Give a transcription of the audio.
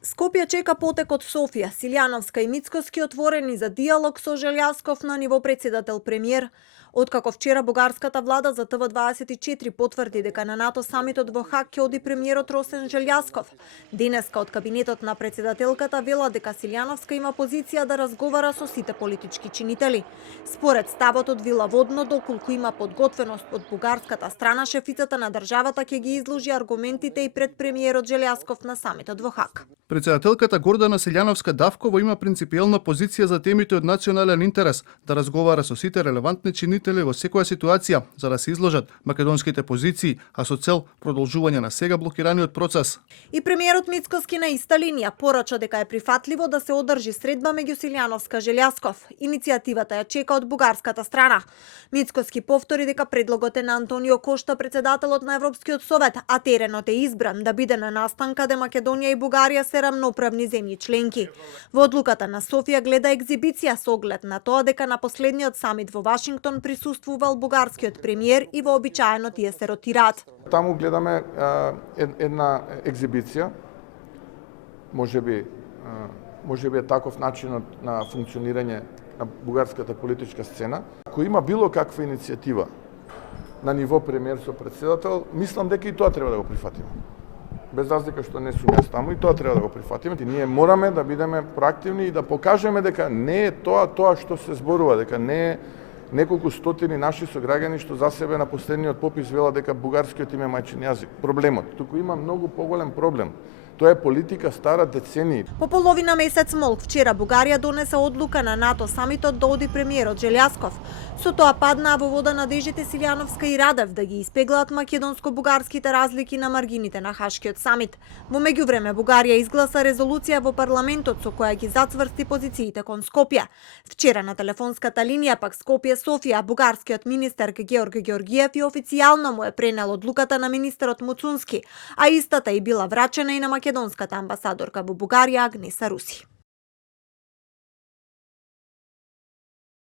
Скопје чека потек од Софија, Силјановска и Мицкоски отворени за диалог со Желјасков на ниво председател-премиер. Откако вчера бугарската влада за ТВ24 потврди дека на НАТО самитот во Хаг ќе оди премиерот Росен Желјасков. Денеска од кабинетот на председателката вела дека Силјановска има позиција да разговара со сите политички чинители. Според ставот Вила Водно, доколку има подготвеност од бугарската страна, шефицата на државата ќе ги изложи аргументите и пред премиерот Желјасков на самитот во Хаг. Председателката Гордана Силјановска-Давкова има принципиелна позиција за темите од национален интерес, да разговара со сите релевантни чинители во секоја ситуација, за да се изложат македонските позиции, а со цел продолжување на сега блокираниот процес. И премиерот Мицкоски на иста линија порача дека е прифатливо да се одржи средба меѓу Силјановска и Желјасков. Иницијативата ја чека од бугарската страна. Мицкоски повтори дека предлогот е на Антонио Кошта, председателот на Европскиот совет, а теренот е избран да биде на настан каде Македонија и Бугарија се рамноправни земји членки. Во одлуката на Софија гледа екзибиција со оглед на тоа дека на последниот самит во Вашингтон присуствувал бугарскиот премиер и вообичаено тие се ротираат. Таму гледаме една екзибиција, можеби е таков начинот на функционирање на бугарската политичка сцена. Ако има било каква иницијатива на ниво премиер со председател, мислам дека и тоа треба да го прифатиме. Без разлика што не сум јас таму, и тоа треба да го прифатиме. И ние мораме да бидеме проактивни и да покажеме дека не е тоа што се зборува, дека не е неколку стотини наши сограѓани што за себе на последниот попис вела дека бугарскиот им е мајчин јазик. Проблемот, туку има многу поголем проблем. Тоа е политика стара децении. По половина месец молк вчера Бугарија донесе одлука на НАТО самитот да оди премиерот Желјасков. Со тоа паднаа во вода надежите Силјановска и Радев да ги испеглаат македонско-бугарските разлики на маргините на Хашкиот самит. Во меѓувреме Бугарија изгласа резолуција во парламентот со која ги зацврсти позициите кон Скопје. Вчера на телефонската линија пак Скопје-Софија бугарскиот министер Георг Георгиев и официјално му е пренел одлуката на министерот Муцунски, а истата и била врачена и на македонската амбасадорка во Бугарија Агнеса Руси.